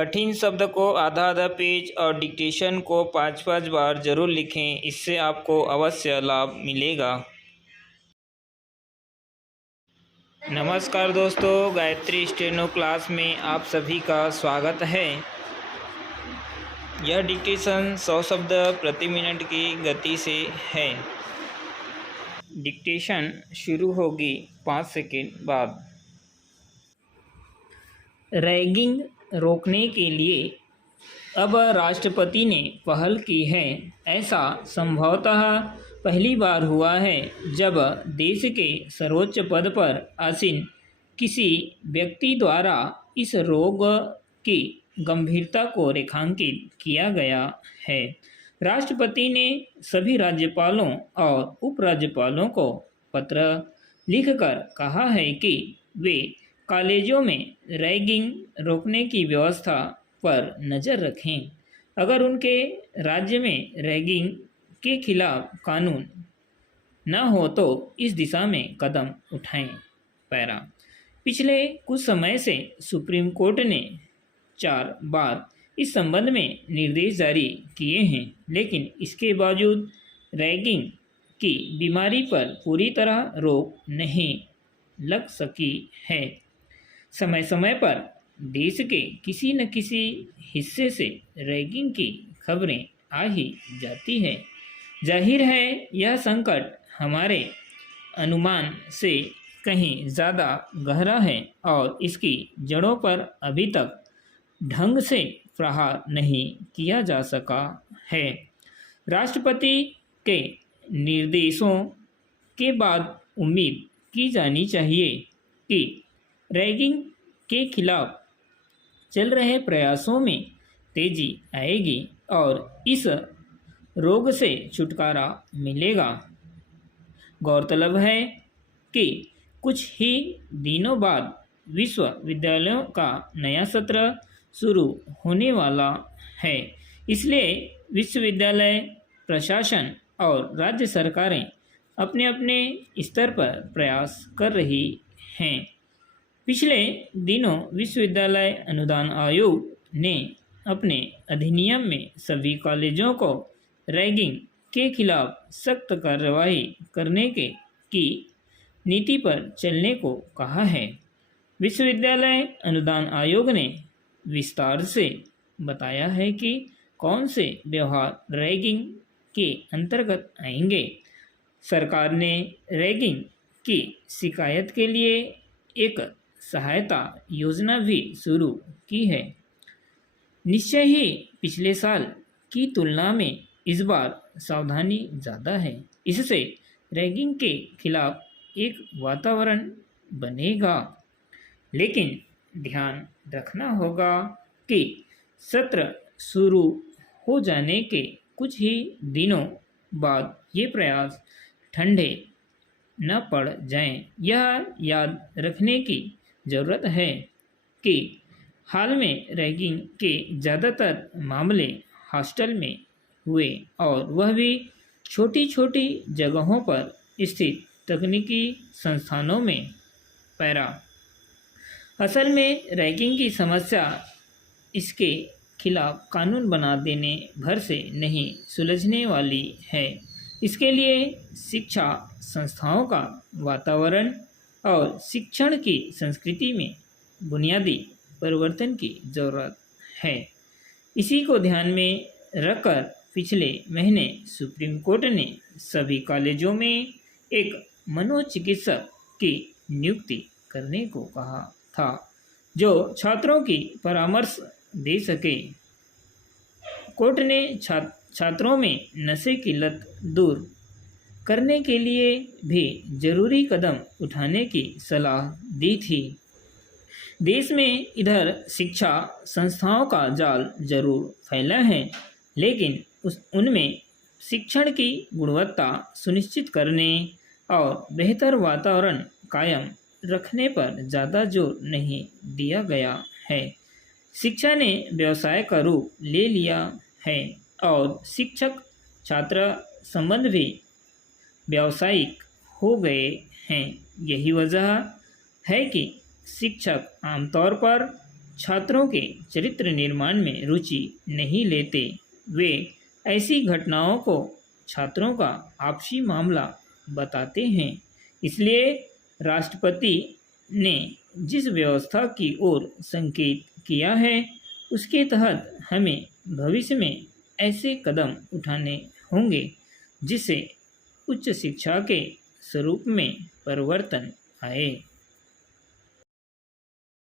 कठिन शब्द को आधा आधा पेज और डिक्टेशन को 5-5 बार जरूर लिखें, इससे आपको अवश्य लाभ मिलेगा। नमस्कार दोस्तों, गायत्री स्टेनो क्लास में आप सभी का स्वागत है। यह डिक्टेशन 100 शब्द प्रति मिनट की गति से है। डिक्टेशन शुरू होगी 5 सेकंड बाद। रैगिंग रोकने के लिए अब राष्ट्रपति ने पहल की है। ऐसा संभवतः पहली बार हुआ है जब देश के सर्वोच्च पद पर आसीन किसी व्यक्ति द्वारा इस रोग की गंभीरता को रेखांकित किया गया है। राष्ट्रपति ने सभी राज्यपालों और उपराज्यपालों को पत्र लिखकर कहा है कि वे कॉलेजों में रैगिंग रोकने की व्यवस्था पर नज़र रखें। अगर उनके राज्य में रैगिंग के खिलाफ कानून न हो तो इस दिशा में कदम उठाएं। पैरा। पिछले कुछ समय से सुप्रीम कोर्ट ने 4 बार इस संबंध में निर्देश जारी किए हैं, लेकिन इसके बावजूद रैगिंग की बीमारी पर पूरी तरह रोक नहीं लग सकी है। समय समय पर देश के किसी न किसी हिस्से से रैगिंग की खबरें आ ही जाती है। जाहिर है यह संकट हमारे अनुमान से कहीं ज़्यादा गहरा है और इसकी जड़ों पर अभी तक ढंग से प्रहार नहीं किया जा सका है। राष्ट्रपति के निर्देशों के बाद उम्मीद की जानी चाहिए कि रैगिंग के खिलाफ चल रहे प्रयासों में तेजी आएगी और इस रोग से छुटकारा मिलेगा। गौरतलब है कि कुछ ही दिनों बाद विश्वविद्यालयों का नया सत्र शुरू होने वाला है, इसलिए विश्वविद्यालय प्रशासन और राज्य सरकारें अपने अपने स्तर पर प्रयास कर रही हैं। पिछले दिनों विश्वविद्यालय अनुदान आयोग ने अपने अधिनियम में सभी कॉलेजों को रैगिंग के खिलाफ सख्त कार्रवाई करने की नीति पर चलने को कहा है। विश्वविद्यालय अनुदान आयोग ने विस्तार से बताया है कि कौन से व्यवहार रैगिंग के अंतर्गत आएंगे। सरकार ने रैगिंग की शिकायत के लिए एक सहायता योजना भी शुरू की है। निश्चय ही पिछले साल की तुलना में इस बार सावधानी ज़्यादा है। इससे रैगिंग के खिलाफ एक वातावरण बनेगा, लेकिन ध्यान रखना होगा कि सत्र शुरू हो जाने के कुछ ही दिनों बाद ये प्रयास ठंडे न पड़ जाएं। यह याद रखने की ज़रूरत है कि हाल में रैगिंग के ज़्यादातर मामले हॉस्टल में हुए और वह भी छोटी छोटी जगहों पर स्थित तकनीकी संस्थानों में। पैरा। असल में रैगिंग की समस्या इसके खिलाफ कानून बना देने भर से नहीं सुलझने वाली है। इसके लिए शिक्षा संस्थाओं का वातावरण और शिक्षण की संस्कृति में बुनियादी परिवर्तन की ज़रूरत है। इसी को ध्यान में रखकर पिछले महीने सुप्रीम कोर्ट ने सभी कॉलेजों में एक मनोचिकित्सक की नियुक्ति करने को कहा था, जो छात्रों की परामर्श दे सके। कोर्ट ने छात्रों में नशे की लत दूर करने के लिए भी जरूरी कदम उठाने की सलाह दी थी। देश में इधर शिक्षा संस्थाओं का जाल जरूर फैला है, लेकिन उनमें शिक्षण की गुणवत्ता सुनिश्चित करने और बेहतर वातावरण कायम रखने पर ज़्यादा जोर नहीं दिया गया है। शिक्षा ने व्यवसाय का रूप ले लिया है और शिक्षक छात्र संबंध भी व्यावसायिक हो गए हैं। यही वजह है कि शिक्षक आमतौर पर छात्रों के चरित्र निर्माण में रुचि नहीं लेते। वे ऐसी घटनाओं को छात्रों का आपसी मामला बताते हैं। इसलिए राष्ट्रपति ने जिस व्यवस्था की ओर संकेत किया है, उसके तहत हमें भविष्य में ऐसे कदम उठाने होंगे जिससे उच्च शिक्षा के स्वरूप में परिवर्तन आए।